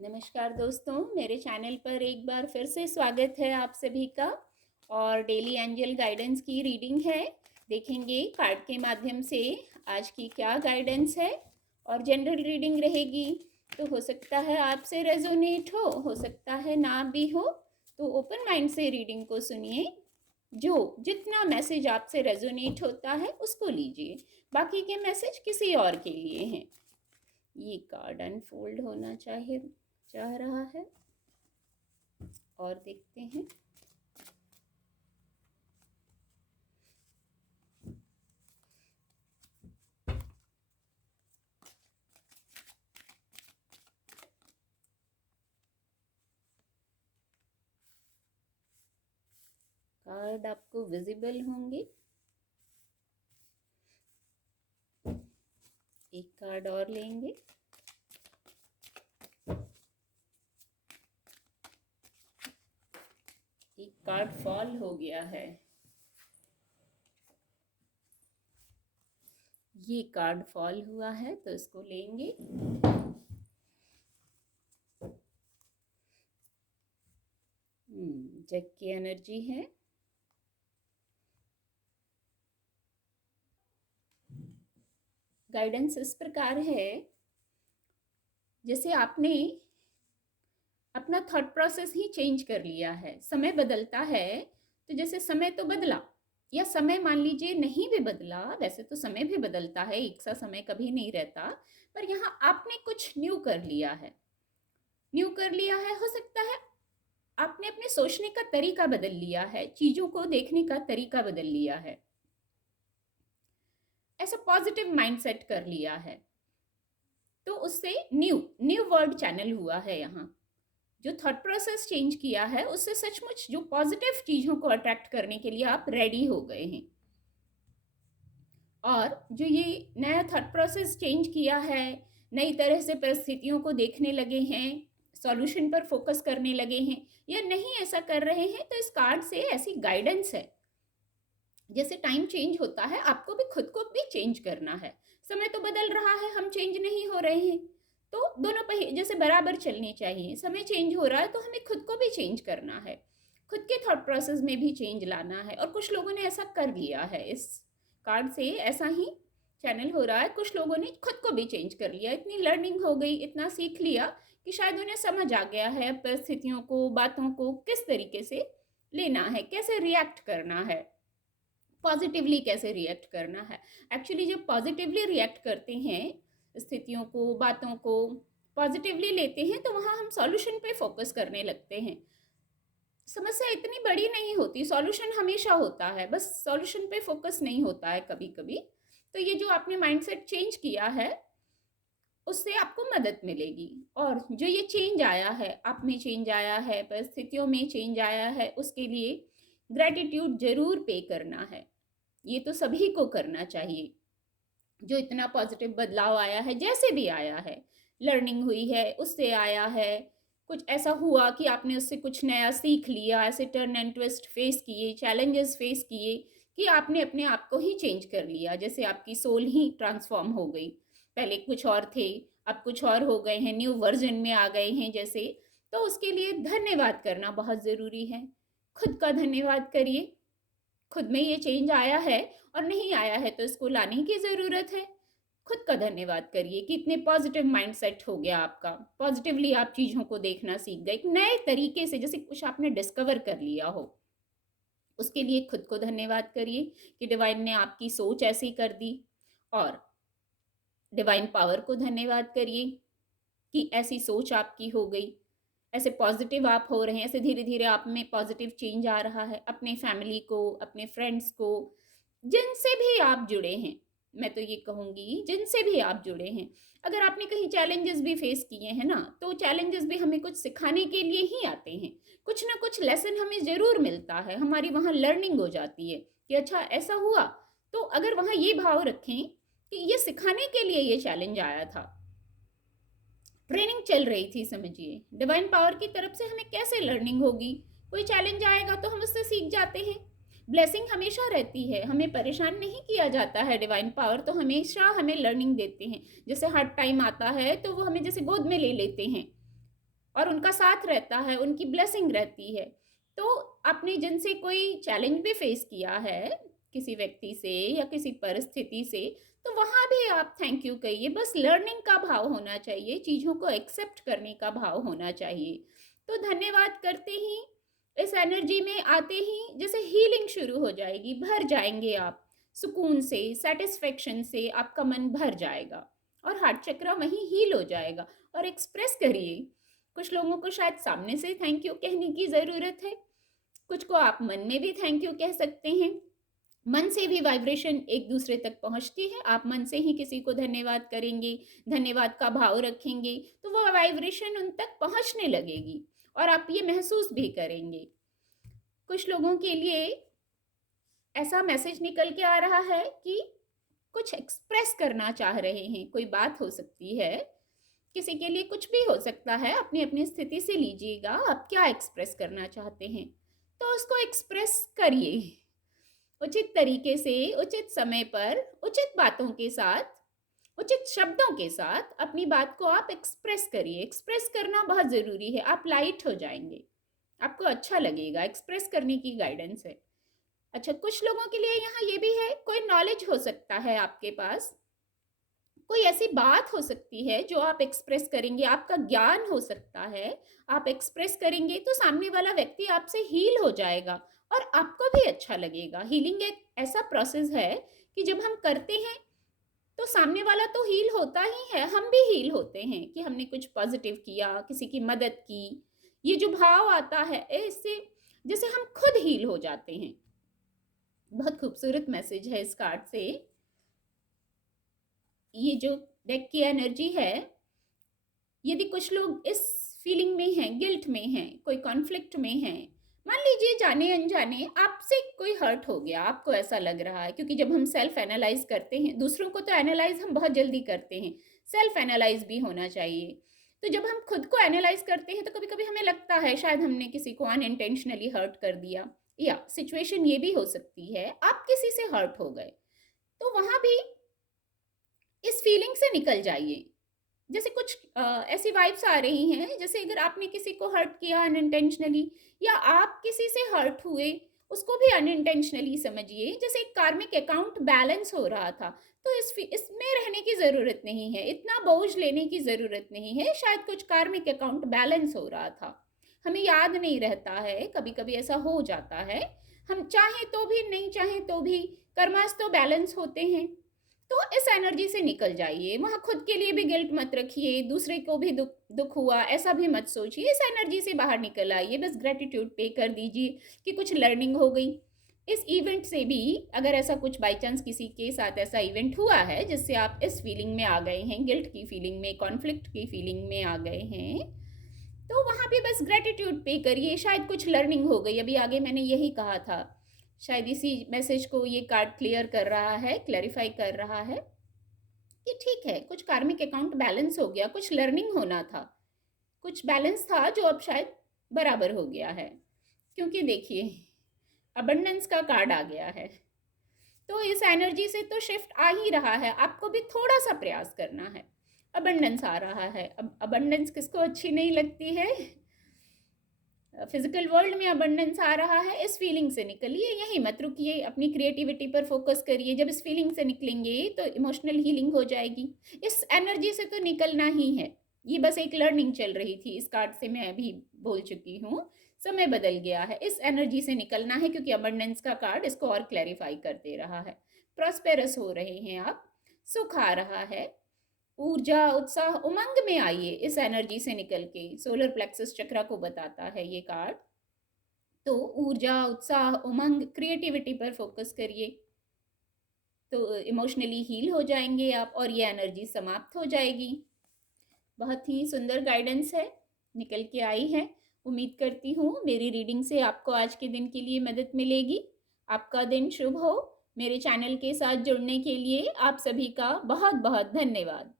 नमस्कार दोस्तों, मेरे चैनल पर एक बार फिर से स्वागत है आप सभी का। और डेली एंजल गाइडेंस की रीडिंग है। देखेंगे कार्ड के माध्यम से आज की क्या गाइडेंस है। और जनरल रीडिंग रहेगी, तो हो सकता है आपसे रेजोनेट हो सकता है ना भी हो। तो ओपन माइंड से रीडिंग को सुनिए। जो जितना मैसेज आपसे रेजोनेट होता है उसको लीजिए, बाकी के मैसेज किसी और के लिए हैं। ये कार्ड अनफोल्ड होना चाह रहा है और देखते हैं। कार्ड आपको विजिबल होंगे। एक कार्ड और लेंगे। एक कार्ड फॉल हो गया है। ये कार्ड फॉल हुआ है तो इसको लेंगे। जग की एनर्जी है। गाइडेंस इस प्रकार है, जैसे आपने अपना थॉट प्रोसेस ही चेंज कर लिया है। समय बदलता है तो जैसे समय तो बदला, या समय मान लीजिए नहीं भी बदला, वैसे तो समय भी बदलता है, एक सा समय कभी नहीं रहता, पर यहाँ आपने कुछ न्यू कर लिया है। हो सकता है आपने अपने सोचने का तरीका बदल लिया है, चीजों को देखने का तरीका बदल लिया है, ऐसा पॉजिटिव माइंडसेट कर लिया है। तो उससे न्यू न्यू वर्ड चैनल हुआ है यहाँ। जो थॉट प्रोसेस चेंज किया है उससे सचमुच जो पॉजिटिव चीजों को अट्रैक्ट करने के लिए आप रेडी हो गए हैं। और जो ये नया थॉट प्रोसेस चेंज किया है, नई तरह से परिस्थितियों को देखने लगे हैं, सॉल्यूशन पर फोकस करने लगे हैं, या नहीं ऐसा कर रहे हैं, तो इस कार्ड से ऐसी गाइडेंस है। जैसे टाइम चेंज होता है, आपको भी खुद को भी चेंज करना है। समय तो बदल रहा है, हम चेंज नहीं हो रहे हैं, तो दोनों पहिए जैसे बराबर चलने चाहिए। समय चेंज हो रहा है तो हमें खुद को भी चेंज करना है, खुद के थॉट प्रोसेस में भी चेंज लाना है। और कुछ लोगों ने ऐसा कर लिया है, इस कार्ड से ऐसा ही चैनल हो रहा है। कुछ लोगों ने खुद को भी चेंज कर लिया, इतनी लर्निंग हो गई, इतना सीख लिया कि शायद उन्हें समझ आ गया है परिस्थितियों को, बातों को किस तरीके से लेना है, कैसे रिएक्ट करना है, पॉजिटिवली कैसे रिएक्ट करना है। एक्चुअली जब पॉजिटिवली रिएक्ट करते हैं, स्थितियों को, बातों को पॉजिटिवली लेते हैं, तो वहाँ हम सॉल्यूशन पे फोकस करने लगते हैं। समस्या इतनी बड़ी नहीं होती, सॉल्यूशन हमेशा होता है, बस सॉल्यूशन पे फोकस नहीं होता है कभी कभी। तो ये जो आपने माइंडसेट चेंज किया है उससे आपको मदद मिलेगी। और जो ये चेंज आया है, आप में चेंज आया है, परिस्थितियों में चेंज आया है, उसके लिए ग्रेटिट्यूड जरूर पे करना है। ये तो सभी को करना चाहिए। जो इतना पॉजिटिव बदलाव आया है, जैसे भी आया है, लर्निंग हुई है उससे आया है, कुछ ऐसा हुआ कि आपने उससे कुछ नया सीख लिया, ऐसे टर्न एंड ट्विस्ट फेस किए, चैलेंजेस फेस किए कि आपने अपने आप को ही चेंज कर लिया, जैसे आपकी सोल ही ट्रांसफॉर्म हो गई। पहले कुछ और थे, अब कुछ और हो गए हैं, न्यू वर्जन में आ गए हैं जैसे। तो उसके लिए धन्यवाद करना बहुत ज़रूरी है। खुद का धन्यवाद करिए। खुद में ये चेंज आया है, और नहीं आया है तो इसको लाने की ज़रूरत है। खुद का धन्यवाद करिए कि इतने पॉजिटिव माइंडसेट हो गया आपका, पॉजिटिवली आप चीज़ों को देखना सीख गए, एक नए तरीके से, जैसे कुछ आपने डिस्कवर कर लिया हो। उसके लिए खुद को धन्यवाद करिए कि डिवाइन ने आपकी सोच ऐसी कर दी। और डिवाइन पावर को धन्यवाद करिए कि ऐसी सोच आपकी हो गई, ऐसे पॉजिटिव आप हो रहे हैं, ऐसे धीरे धीरे आप में पॉजिटिव चेंज आ रहा है। अपने फैमिली को, अपने फ्रेंड्स को, जिनसे भी आप जुड़े हैं, मैं तो ये कहूँगी जिनसे भी आप जुड़े हैं, अगर आपने कहीं चैलेंजेस भी फेस किए हैं ना, तो चैलेंजेस भी हमें कुछ सिखाने के लिए ही आते हैं। कुछ ना कुछ लेसन हमें ज़रूर मिलता है, हमारी वहाँ लर्निंग हो जाती है कि अच्छा ऐसा हुआ। तो अगर वहाँ ये भाव रखें कि ये सिखाने के लिए ये चैलेंज आया था, ट्रेनिंग चल रही थी, समझिए डिवाइन पावर की तरफ से हमें कैसे लर्निंग होगी। कोई चैलेंज आएगा तो हम उससे सीख जाते हैं। ब्लेसिंग हमेशा रहती है, हमें परेशान नहीं किया जाता है। डिवाइन पावर तो हमेशा हमें लर्निंग देते हैं। जैसे हर टाइम आता है तो वो हमें जैसे गोद में ले लेते हैं, और उनका साथ रहता है, उनकी ब्लेसिंग रहती है। तो आपने जिनसे कोई चैलेंज भी फेस किया है, किसी व्यक्ति से या किसी परिस्थिति से, तो वहाँ भी आप थैंक यू कहिए। बस लर्निंग का भाव होना चाहिए, चीज़ों को एक्सेप्ट करने का भाव होना चाहिए। तो धन्यवाद करते ही, इस एनर्जी में आते ही जैसे हीलिंग शुरू हो जाएगी, भर जाएंगे आप सुकून से, सेटिस्फेक्शन से, आपका मन भर जाएगा और हार्ट चक्र वहीं हील हो जाएगा। और एक्सप्रेस करिए। कुछ लोगों को शायद सामने से थैंक यू कहने की ज़रूरत है, कुछ को आप मन में भी थैंक यू कह सकते हैं। मन से भी वाइब्रेशन एक दूसरे तक पहुंचती है। आप मन से ही किसी को धन्यवाद करेंगे, धन्यवाद का भाव रखेंगे, तो वो वाइब्रेशन उन तक पहुंचने लगेगी और आप ये महसूस भी करेंगे। कुछ लोगों के लिए ऐसा मैसेज निकल के आ रहा है कि कुछ एक्सप्रेस करना चाह रहे हैं, कोई बात हो सकती है, किसी के लिए कुछ भी हो सकता है। अपनी अपनी स्थिति से लीजिएगा, आप क्या एक्सप्रेस करना चाहते हैं तो उसको एक्सप्रेस करिए उचित तरीके से, उचित समय पर, उचित बातों के साथ, उचित शब्दों के साथ अपनी बात को आप एक्सप्रेस करिए। एक्सप्रेस करना बहुत ज़रूरी है, आप लाइट हो जाएंगे, आपको अच्छा लगेगा। एक्सप्रेस करने की गाइडेंस है। अच्छा, कुछ लोगों के लिए यहाँ ये भी है, कोई नॉलेज हो सकता है आपके पास, कोई ऐसी बात हो सकती है जो आप एक्सप्रेस करेंगे, आपका ज्ञान हो सकता है, आप एक्सप्रेस करेंगे तो सामने वाला व्यक्ति आपसे हील हो जाएगा और आपको भी अच्छा लगेगा। हीलिंग एक ऐसा प्रोसेस है कि जब हम करते हैं तो सामने वाला तो हील होता ही है, हम भी हील होते हैं कि हमने कुछ पॉजिटिव किया, किसी की मदद की। ये जो भाव आता है, इससे जैसे हम खुद हील हो जाते हैं। बहुत खूबसूरत मैसेज है इस कार्ड से। ये जो डेक की एनर्जी है, यदि कुछ लोग इस फीलिंग में हैं, गिल्ट में हैं, कोई कॉन्फ्लिक्ट में हैं, मान लीजिए जाने अनजाने आपसे कोई हर्ट हो गया, आपको ऐसा लग रहा है, क्योंकि जब हम सेल्फ एनालाइज करते हैं, दूसरों को तो एनालाइज हम बहुत जल्दी करते हैं, सेल्फ एनालाइज भी होना चाहिए। तो जब हम खुद को एनालाइज करते हैं तो कभी कभी हमें लगता है शायद हमने किसी को अनइंटेंशनली हर्ट कर दिया, या सिचुएशन ये भी हो सकती है आप किसी से हर्ट हो गए, तो वहां भी इस फीलिंग से निकल जाइए। जैसे कुछ ऐसी वाइब्स आ रही हैं, जैसे अगर आपने किसी को हर्ट किया अनइंटेंशनली, या आप किसी से हर्ट हुए, उसको भी अनइंटेंशनली समझिए, जैसे एक कार्मिक अकाउंट बैलेंस हो रहा था। तो इसमें रहने की ज़रूरत नहीं है, इतना बोझ लेने की ज़रूरत नहीं है। शायद कुछ कार्मिक अकाउंट बैलेंस हो रहा था, हमें याद नहीं रहता है, कभी कभी ऐसा हो जाता है। हम चाहें तो भी, नहीं चाहें तो भी, कर्मास तो बैलेंस होते हैं। तो इस एनर्जी से निकल जाइए, वहाँ खुद के लिए भी गिल्ट मत रखिए, दूसरे को भी दुख दुख हुआ ऐसा भी मत सोचिए। इस एनर्जी से बाहर निकल आइए, बस ग्रेटिट्यूड पे कर दीजिए कि कुछ लर्निंग हो गई इस इवेंट से भी। अगर ऐसा कुछ बाई चांस किसी के साथ ऐसा इवेंट हुआ है जिससे आप इस फीलिंग में आ गए हैं, गिल्ट की फीलिंग में, कॉन्फ्लिक्ट की फीलिंग में आ गए हैं, तो वहाँ पे बस ग्रेटिट्यूड पे करिए, शायद कुछ लर्निंग हो गई। अभी आगे मैंने यही कहा था, शायद इसी मैसेज को ये कार्ड क्लियर कर रहा है, क्लैरिफाई कर रहा है कि ठीक है, कुछ कार्मिक अकाउंट बैलेंस हो गया, कुछ लर्निंग होना था, कुछ बैलेंस था जो अब शायद बराबर हो गया है। क्योंकि देखिए, अबंडेंस का कार्ड आ गया है, तो इस एनर्जी से तो शिफ्ट आ ही रहा है, आपको भी थोड़ा सा प्रयास करना है। अबंडेंस आ रहा है, अब अबंडेंस किसको अच्छी नहीं लगती है। फिजिकल वर्ल्ड में अबंडेंस आ रहा है, इस फीलिंग से निकलिए, यहीं मत रुकिए, अपनी क्रिएटिविटी पर फोकस करिए। जब इस फीलिंग से निकलेंगे तो इमोशनल हीलिंग हो जाएगी। इस एनर्जी से तो निकलना ही है, ये बस एक लर्निंग चल रही थी। इस कार्ड से मैं अभी बोल चुकी हूँ, समय बदल गया है, इस एनर्जी से निकलना है, क्योंकि अबंडेंस का कार्ड इसको और क्लैरिफाई कर दे रहा है। प्रॉस्पेरस हो रहे हैं आप, सुख आ रहा है, ऊर्जा, उत्साह, उमंग में आइए इस एनर्जी से निकल के। सोलर प्लेक्सस चक्र को बताता है ये कार्ड। तो ऊर्जा, उत्साह, उमंग, क्रिएटिविटी पर फोकस करिए, तो इमोशनली हील हो जाएंगे आप और ये एनर्जी समाप्त हो जाएगी। बहुत ही सुंदर गाइडेंस है, निकल के आई है। उम्मीद करती हूँ मेरी रीडिंग से आपको आज के दिन के लिए मदद मिलेगी। आपका दिन शुभ हो। मेरे चैनल के साथ जुड़ने के लिए आप सभी का बहुत बहुत धन्यवाद।